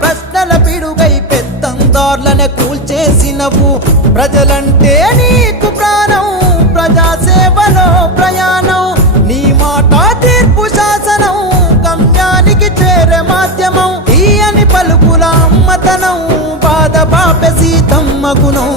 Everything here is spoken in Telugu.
ప్రశ్నల పిడుగై పెద్దందార్లనే కూల్చేసినవు. ప్రజలంటే నీకు ప్రాణం ప్రజాసేవలో ప్రయాణం. నీ మాట తీర్పు శాసనం గమ్యానికి చేరే మాధ్యమం. తీయని పలుకుల అమ్మతనం బాధ పాప సీతమ్మ గుణం.